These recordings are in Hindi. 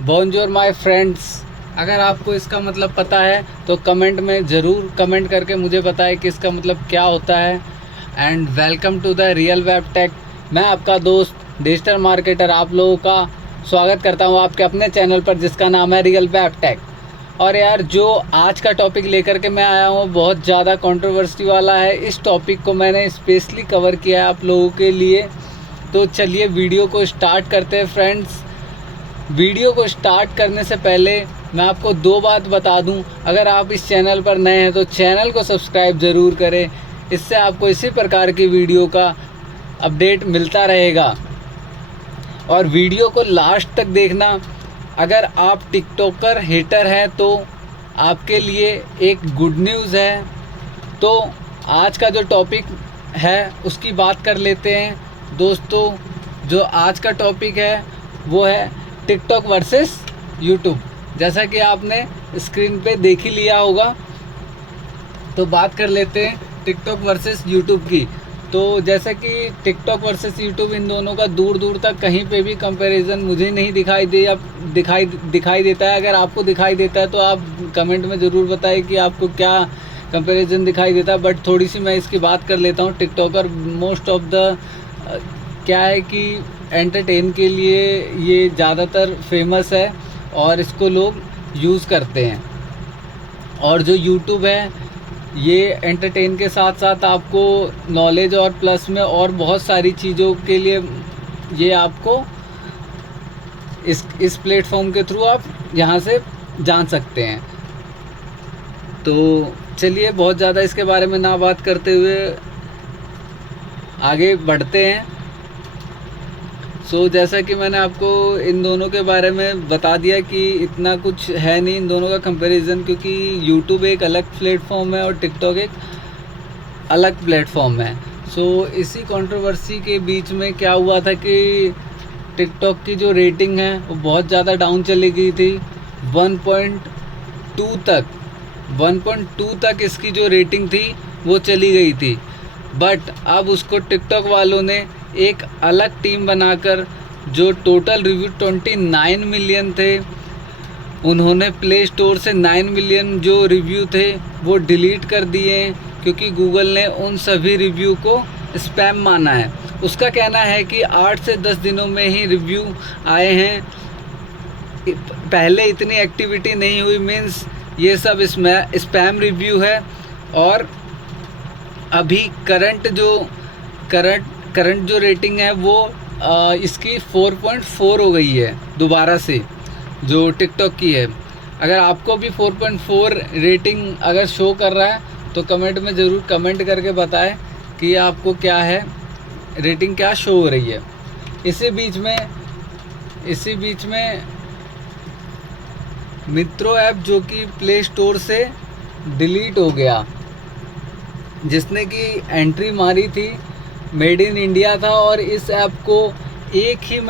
Bonjour my friends. अगर आपको इसका मतलब पता है तो कमेंट में ज़रूर कमेंट करके मुझे बताएं कि इसका मतलब क्या होता है। And welcome to the real web tech. मैं आपका दोस्त डिजिटल मार्केटर आप लोगों का स्वागत करता हूं आपके अपने चैनल पर जिसका नाम है रियल वेब टेक। और यार, जो आज का टॉपिक लेकर के मैं आया हूँ बहुत ज़्यादा कंट्रोवर्सी वाला है। इस टॉपिक को मैंने स्पेशली कवर किया है आप लोगों के लिए। तो चलिए वीडियो को स्टार्ट करते हैं फ्रेंड्स। वीडियो को स्टार्ट करने से पहले मैं आपको दो बात बता दूं। अगर आप इस चैनल पर नए हैं तो चैनल को सब्सक्राइब ज़रूर करें। इससे आपको इसी प्रकार की वीडियो का अपडेट मिलता रहेगा। और वीडियो को लास्ट तक देखना। अगर आप टिकटॉकर हेटर हैं तो आपके लिए एक गुड न्यूज़ है। तो आज का जो टॉपिक है उसकी बात कर लेते हैं दोस्तों। जो आज का टॉपिक है वो है टिकटॉक वर्सेस यूट्यूब। जैसा कि आपने स्क्रीन पे देख ही लिया होगा, तो बात कर लेते हैं टिकटॉक वर्सेस यूट्यूब की। तो जैसा कि टिकटॉक वर्सेस यूट्यूब, इन दोनों का दूर दूर तक कहीं पे भी कंपैरिजन मुझे नहीं दिखाई देता है। अगर आपको दिखाई देता है तो आप कमेंट में ज़रूर बताएं कि आपको क्या कंपैरिजन दिखाई देता है। बट थोड़ी सी मैं इसकी बात कर लेता हूँ। टिकटॉकर मोस्ट ऑफ द क्या है कि एंटरटेन के लिए ये ज़्यादातर फेमस है और इसको लोग यूज़ करते हैं। और जो यूट्यूब है ये एंटरटेन के साथ साथ आपको नॉलेज और प्लस में और बहुत सारी चीज़ों के लिए ये आपको इस प्लेटफॉर्म के थ्रू आप यहाँ से जान सकते हैं। तो चलिए बहुत ज़्यादा इसके बारे में ना बात करते हुए आगे बढ़ते हैं। जैसा कि मैंने आपको इन दोनों के बारे में बता दिया कि इतना कुछ है नहीं इन दोनों का कंपैरिजन, क्योंकि यूट्यूब एक अलग प्लेटफॉर्म है और टिकटॉक एक अलग प्लेटफॉर्म है। इसी कंट्रोवर्सी के बीच में क्या हुआ था कि टिकटॉक की जो रेटिंग है वो बहुत ज़्यादा डाउन चली गई थी। 1.2 तक इसकी जो रेटिंग थी वो चली गई थी। बट अब उसको टिकटॉक वालों ने एक अलग टीम बनाकर, जो टोटल रिव्यू 29 मिलियन थे, उन्होंने प्ले स्टोर से 9 मिलियन जो रिव्यू थे वो डिलीट कर दिए, क्योंकि गूगल ने उन सभी रिव्यू को स्पैम माना है। उसका कहना है कि 8 से 10 दिनों में ही रिव्यू आए हैं, पहले इतनी एक्टिविटी नहीं हुई, मीन्स ये सब स्पैम रिव्यू है। और अभी करंट जो रेटिंग है वो इसकी 4.4 हो गई है दोबारा से, जो टिकटॉक की है। अगर आपको भी 4.4 रेटिंग अगर शो कर रहा है तो कमेंट में ज़रूर कमेंट करके बताएं कि आपको क्या है, रेटिंग क्या शो हो रही है। इसी बीच में मित्रो ऐप, जो कि प्ले स्टोर से डिलीट हो गया, जिसने कि एंट्री मारी थी मेड इन इंडिया था। और इस ऐप को एक ही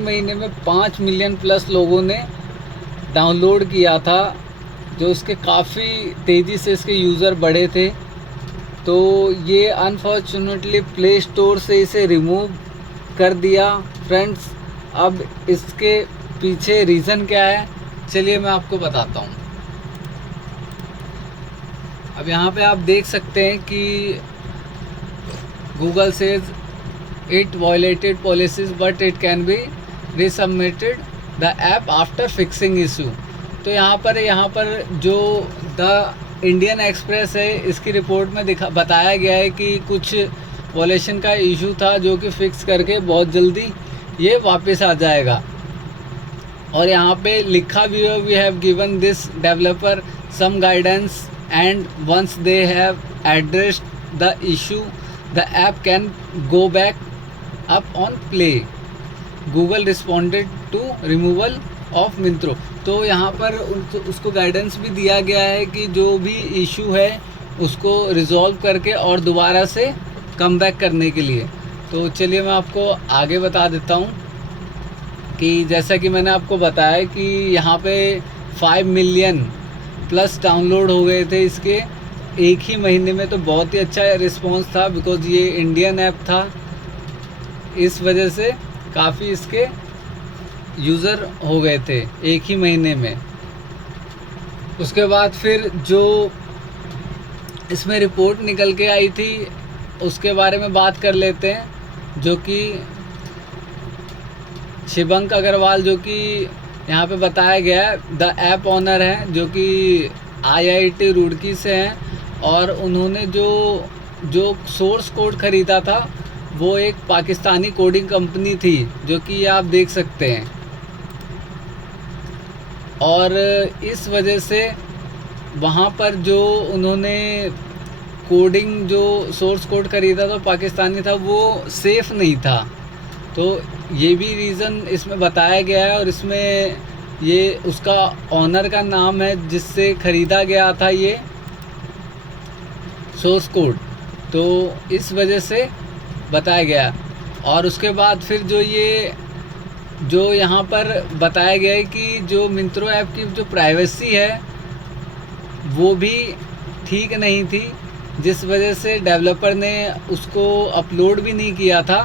महीने में 5 मिलियन प्लस लोगों ने डाउनलोड किया था, जो इसके काफ़ी तेज़ी से इसके यूज़र बढ़े थे। तो ये अनफॉर्चुनेटली प्ले स्टोर से इसे रिमूव कर दिया फ्रेंड्स। अब इसके पीछे रीज़न क्या है, चलिए मैं आपको बताता हूँ। अब यहाँ पे आप देख सकते हैं कि Google says it violated policies but it can be resubmitted the app after fixing issue. तो यहाँ पर जो द इंडियन एक्सप्रेस है, इसकी रिपोर्ट में बताया गया है कि कुछ वॉलेशन का इशू था, जो कि फिक्स करके बहुत जल्दी ये वापस आ जाएगा। और यहाँ पे लिखा भी है, we have given this developer some guidance and once they have addressed the issue the app can go back up on play. Google responded to removal of Mintro। तो यहाँ पर उसको गाइडेंस भी दिया गया है कि जो भी इशू है उसको रिजॉल्व करके और दोबारा से कम बैक करने के लिए। तो चलिए मैं आपको आगे बता देता हूँ कि जैसा कि मैंने आपको बताया कि यहाँ पे 5 मिलियन प्लस डाउनलोड हो गए थे इसके एक ही महीने में। तो बहुत ही अच्छा रिस्पांस था, बिकॉज़ ये इंडियन ऐप था, इस वजह से काफ़ी इसके यूज़र हो गए थे एक ही महीने में। उसके बाद फिर जो इसमें रिपोर्ट निकल के आई थी उसके बारे में बात कर लेते हैं, जो कि शिवंक अग्रवाल, जो कि यहाँ पे बताया गया है, द ऐप ओनर हैं, जो कि IIT रुड़की से हैं, और उन्होंने जो सोर्स कोड ख़रीदा था वो एक पाकिस्तानी कोडिंग कंपनी थी, जो कि ये आप देख सकते हैं। और इस वजह से वहाँ पर जो उन्होंने कोडिंग जो सोर्स कोड ख़रीदा था पाकिस्तानी था, वो सेफ़ नहीं था। तो ये भी रीज़न इसमें बताया गया है, और इसमें ये उसका ऑनर का नाम है जिससे ख़रीदा गया था ये सोर्स कोड, तो इस वजह से बताया गया। और उसके बाद फिर जो यहाँ पर बताया गया है कि जो मिंत्रो ऐप की जो प्राइवेसी है वो भी ठीक नहीं थी, जिस वजह से डेवलपर ने उसको अपलोड भी नहीं किया था।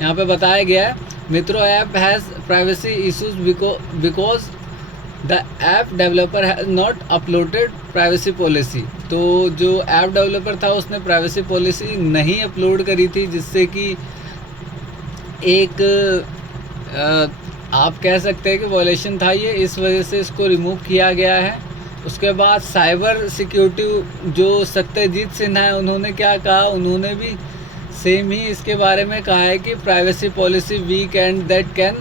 यहाँ पे बताया गया है, Myntra app has privacy issues because the app developer has not uploaded privacy policy. तो जो ऐप डेवलपर था उसने प्राइवेसी पॉलिसी नहीं अपलोड करी थी, जिससे कि एक आप कह सकते हैं कि वॉयलेशन था ये, इस वजह से इसको रिमूव किया गया है। उसके बाद साइबर सिक्योरिटी जो सत्यजीत सिन्हा है, उन्होंने क्या कहा, उन्होंने भी सेम ही इसके बारे में कहा है कि privacy policy weak and that can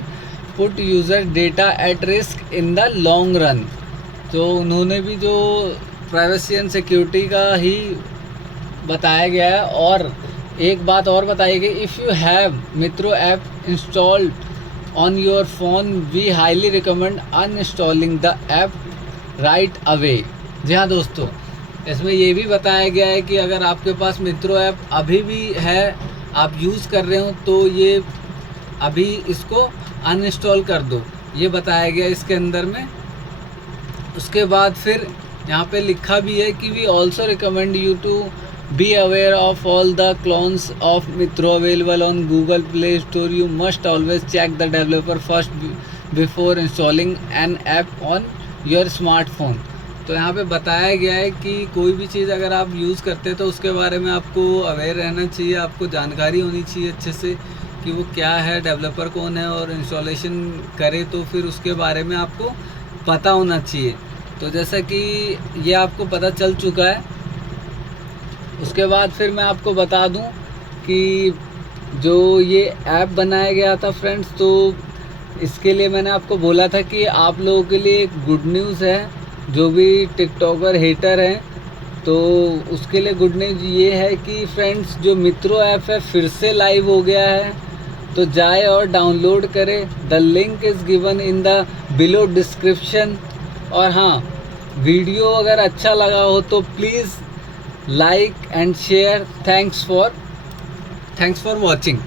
put user data at risk in the long run. तो उन्होंने भी जो प्राइवेसी एंड सिक्योरिटी का ही बताया गया है। और एक बात और बताई गई, if you have Myntra app installed on your phone we highly recommend uninstalling the app right away. जी हाँ दोस्तों, इसमें ये भी बताया गया है कि अगर आपके पास मिंत्रो ऐप अभी भी है, आप यूज़ कर रहे हो, तो ये अभी इसको अनइंस्टॉल कर दो, ये बताया गया इसके अंदर में। उसके बाद फिर यहाँ पे लिखा भी है कि we also recommend you to be aware of all the clones of Myntra available on Google Play Store. You must always check the developer first before installing an app on your smartphone. तो यहाँ पे बताया गया है कि कोई भी चीज़ अगर आप यूज़ करते हैं तो उसके बारे में आपको अवेयर रहना चाहिए, आपको जानकारी होनी चाहिए अच्छे से कि वो क्या है, डेवलपर कौन है, और इंस्टॉलेशन करे तो फिर उसके बारे में आपको पता होना चाहिए। तो जैसा कि ये आपको पता चल चुका है। उसके बाद फिर मैं आपको बता दूं कि जो ये ऐप बनाया गया था फ्रेंड्स, तो इसके लिए मैंने आपको बोला था कि आप लोगों के लिए एक गुड न्यूज़ है, जो भी टिकटॉकर हेटर हैं तो उसके लिए गुड न्यूज़ ये है कि फ्रेंड्स जो मिंत्रो ऐप है फिर से लाइव हो गया है, तो जाए और डाउनलोड करें। The link is given in the below description. और हाँ, वीडियो अगर अच्छा लगा हो तो please like and share. Thanks for watching.